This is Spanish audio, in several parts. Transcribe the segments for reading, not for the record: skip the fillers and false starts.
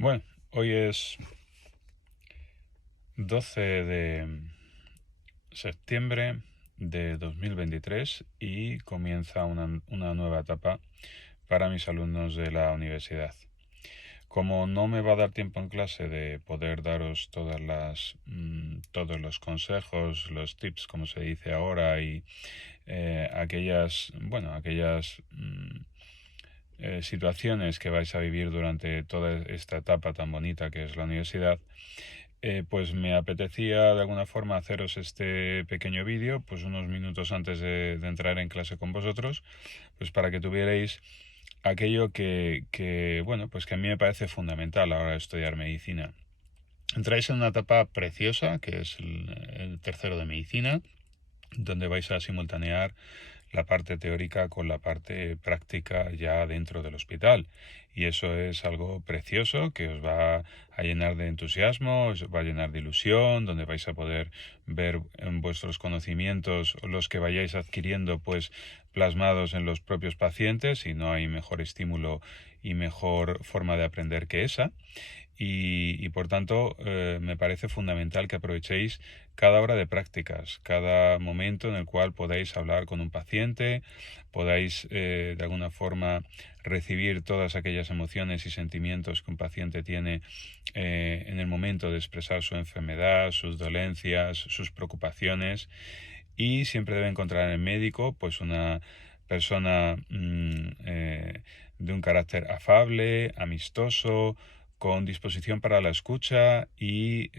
Bueno, hoy es 12 de septiembre de 2023 y comienza una nueva etapa para mis alumnos de la universidad. Como no me va a dar tiempo en clase de poder daros todos los consejos, los tips, como se dice ahora, y aquellas situaciones que vais a vivir durante toda esta etapa tan bonita que es la universidad, pues me apetecía de alguna forma haceros este pequeño vídeo, pues unos minutos antes de entrar en clase con vosotros, pues para que tuvierais aquello bueno, pues que a mí me parece fundamental a la hora de estudiar medicina. Entráis en una etapa preciosa, que es el tercero de medicina, donde vais a simultanear la parte teórica con la parte práctica ya dentro del hospital. Y eso es algo precioso que os va a llenar de entusiasmo, os va a llenar de ilusión, donde vais a poder ver en vuestros conocimientos los que vayáis adquiriendo, pues plasmados en los propios pacientes, y no hay mejor estímulo y mejor forma de aprender que esa. Y por tanto me parece fundamental que aprovechéis cada hora de prácticas, cada momento en el cual podáis hablar con un paciente, podáis de alguna forma recibir todas aquellas emociones y sentimientos que un paciente tiene en el momento de expresar su enfermedad, sus dolencias, sus preocupaciones. Y siempre debe encontrar en el médico pues una persona de un carácter afable, amistoso, con disposición para la escucha y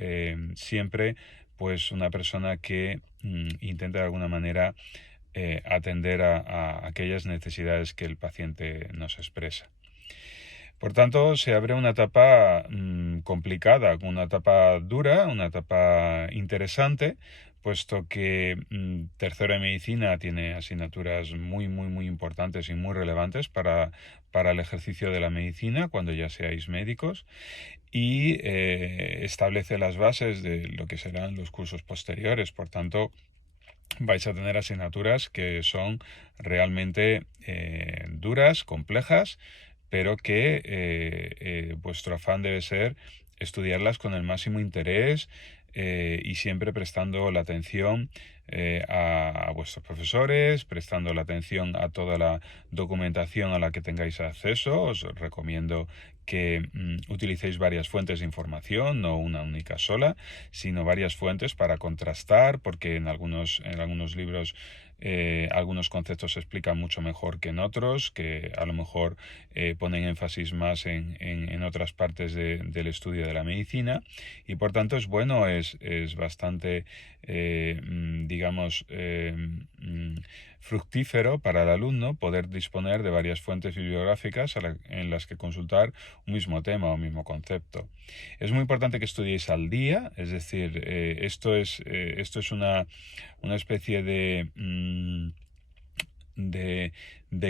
siempre pues una persona que intente de alguna manera atender a aquellas necesidades que el paciente nos expresa. Por tanto, se abre una etapa complicada, una etapa dura, una etapa interesante, puesto que tercero de medicina tiene asignaturas muy importantes y muy relevantes para el ejercicio de la medicina cuando ya seáis médicos, y establece las bases de lo que serán los cursos posteriores. Por tanto, vais a tener asignaturas que son realmente duras, complejas, pero que vuestro afán debe ser estudiarlas con el máximo interés y siempre prestando la atención a vuestros profesores, prestando la atención a toda la documentación a la que tengáis acceso. Os recomiendo que utilicéis varias fuentes de información, no una única sola, sino varias fuentes para contrastar, porque en algunos libros algunos conceptos se explican mucho mejor que en otros, que a lo mejor ponen énfasis más en otras partes del estudio de la medicina, y por tanto es bastante, digamos, fructífero para el alumno poder disponer de varias fuentes bibliográficas en las que consultar un mismo tema o un mismo concepto. Es muy importante que estudiéis al día, es decir, esto es una especie de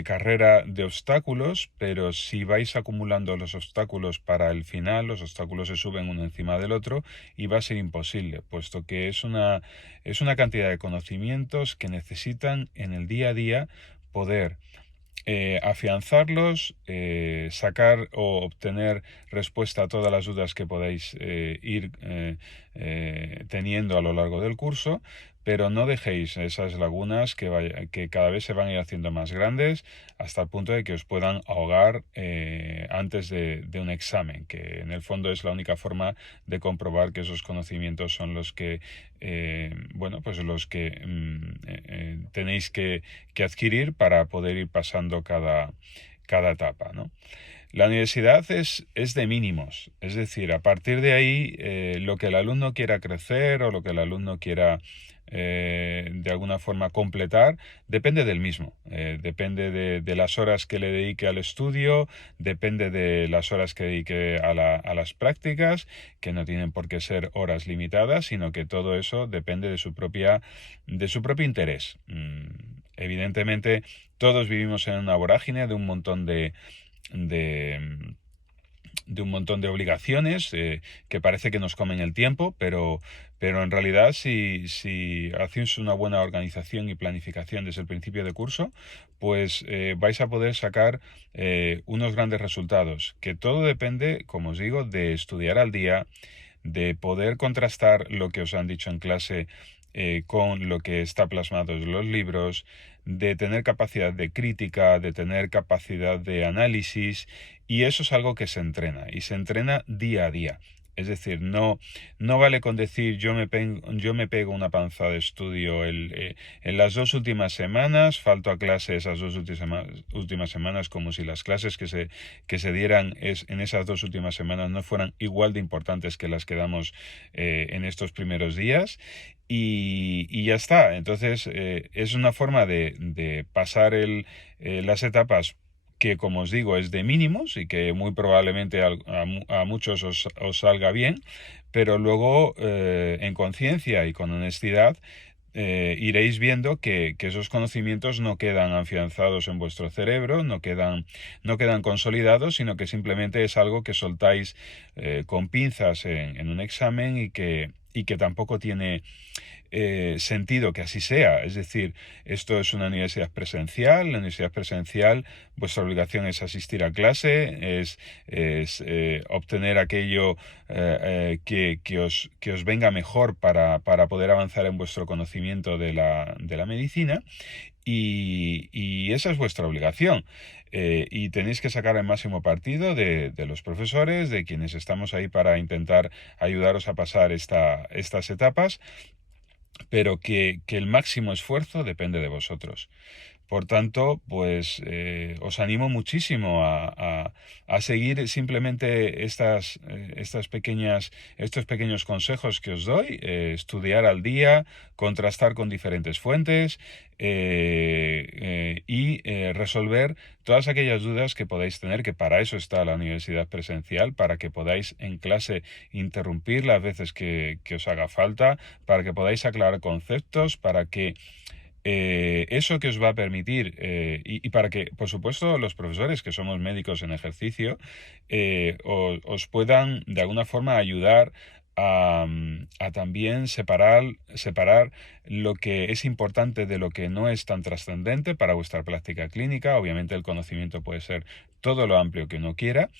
carrera de obstáculos, pero si vais acumulando los obstáculos para el final, los obstáculos se suben uno encima del otro y va a ser imposible, puesto que es una cantidad de conocimientos que necesitan en el día a día poder afianzarlos, sacar o obtener respuesta a todas las dudas que podáis ir teniendo a lo largo del curso, pero no dejéis esas lagunas que cada vez se van a ir haciendo más grandes hasta el punto de que os puedan ahogar antes de un examen, que en el fondo es la única forma de comprobar que esos conocimientos son los que pues los que tenéis que adquirir para poder ir pasando cada etapa, ¿no? La universidad es de mínimos, es decir, a partir de ahí lo que el alumno quiera crecer o lo que el alumno quiera de alguna forma completar depende del mismo, depende de las horas que le dedique al estudio, depende de las horas que dedique a las prácticas, que no tienen por qué ser horas limitadas, sino que todo eso depende de su propio interés. Evidentemente, todos vivimos en una vorágine de un montón de, un montón de obligaciones que parece que nos comen el tiempo, pero en realidad si hacéis una buena organización y planificación desde el principio de curso, pues vais a poder sacar unos grandes resultados, que todo depende, como os digo, de estudiar al día, de poder contrastar lo que os han dicho en clase con lo que está plasmado en los libros, de tener capacidad de crítica, de tener capacidad de análisis, y eso es algo que se entrena, y se entrena día a día. Es decir, no vale con decir yo me pego una panza de estudio en las 2 últimas semanas, falto a clase esas 2 últimas semanas, como si las clases que se dieran en esas 2 últimas semanas no fueran igual de importantes que las que damos en estos primeros días. Y ya está. Entonces, es una forma de pasar las etapas que, como os digo, es de mínimos y que muy probablemente a muchos os salga bien, pero luego en conciencia y con honestidad iréis viendo que esos conocimientos no quedan afianzados en vuestro cerebro, no quedan consolidados, sino que simplemente es algo que soltáis con pinzas en un examen y que tampoco tiene sentido que así sea. Es decir, esto es una universidad presencial. La universidad presencial, vuestra obligación es asistir a clase, es obtener aquello que os venga mejor para poder avanzar en vuestro conocimiento de la medicina. Y esa es vuestra obligación. Y tenéis que sacar el máximo partido de los profesores, de quienes estamos ahí para intentar ayudaros a pasar estas etapas, pero que el máximo esfuerzo depende de vosotros. Por tanto, pues os animo muchísimo a seguir simplemente estos pequeños consejos que os doy, estudiar al día, contrastar con diferentes fuentes y resolver todas aquellas dudas que podáis tener, que para eso está la universidad presencial, para que podáis en clase interrumpir las veces que os haga falta, para que podáis aclarar conceptos, para que eso que os va a permitir, y para que, por supuesto, los profesores, que somos médicos en ejercicio, os puedan de alguna forma ayudar a también separar lo que es importante de lo que no es tan trascendente para vuestra práctica clínica. Obviamente el conocimiento puede ser todo lo amplio que uno quiera,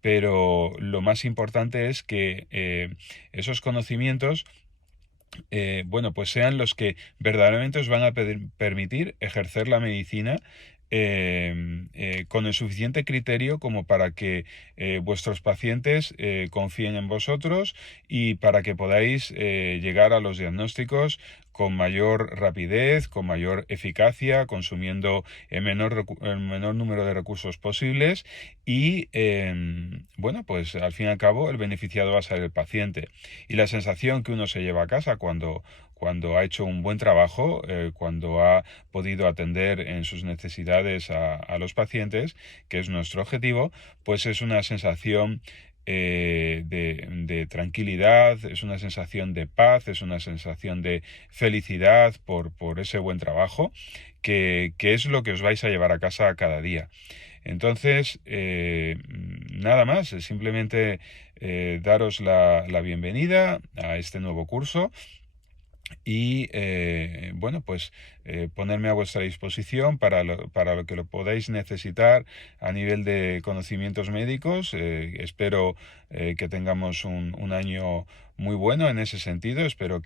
pero lo más importante es que esos conocimientos bueno, pues sean los que verdaderamente os van a permitir ejercer la medicina con el suficiente criterio como para que vuestros pacientes confíen en vosotros y para que podáis llegar a los diagnósticos con mayor rapidez, con mayor eficacia, consumiendo el menor número de recursos posibles y, bueno, pues al fin y al cabo el beneficiado va a ser el paciente. Y la sensación que uno se lleva a casa cuando ha hecho un buen trabajo, cuando ha podido atender en sus necesidades a los pacientes, que es nuestro objetivo, pues es una sensación de tranquilidad, es una sensación de paz, es una sensación de felicidad por ese buen trabajo, que es lo que os vais a llevar a casa cada día. Entonces, nada más, simplemente daros la bienvenida a este nuevo curso y bueno, pues ponerme a vuestra disposición para lo que lo podáis necesitar a nivel de conocimientos médicos. Espero que tengamos un año muy bueno en ese sentido. Espero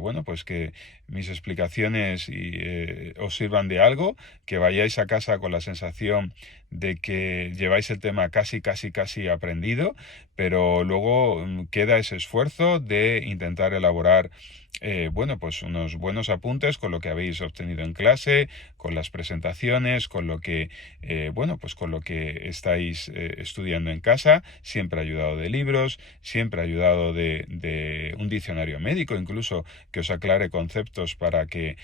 bueno, pues que mis explicaciones os sirvan de algo, que vayáis a casa con la sensación de que lleváis el tema casi aprendido, pero luego queda ese esfuerzo de intentar elaborar bueno, pues unos buenos apuntes con lo que habéis obtenido en clase, con las presentaciones, con lo que, bueno, pues con lo que estáis estudiando en casa, siempre ayudado de libros, siempre ayudado de un diccionario médico, incluso que os aclare conceptos para que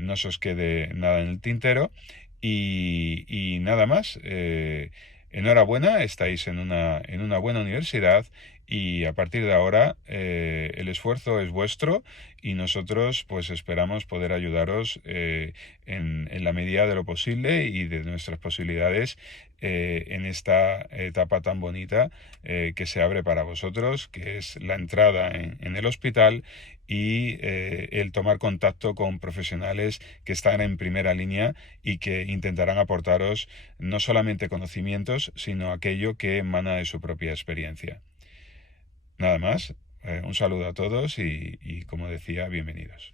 no se os quede nada en el tintero. Y nada más. Enhorabuena, estáis en una buena universidad y a partir de ahora el esfuerzo es vuestro y nosotros pues esperamos poder ayudaros en la medida de lo posible y de nuestras posibilidades en esta etapa tan bonita que se abre para vosotros, que es la entrada en el hospital y el tomar contacto con profesionales que están en primera línea y que intentarán aportaros no solamente conocimientos, sino aquello que emana de su propia experiencia. Nada más, un saludo a todos y como decía, bienvenidos.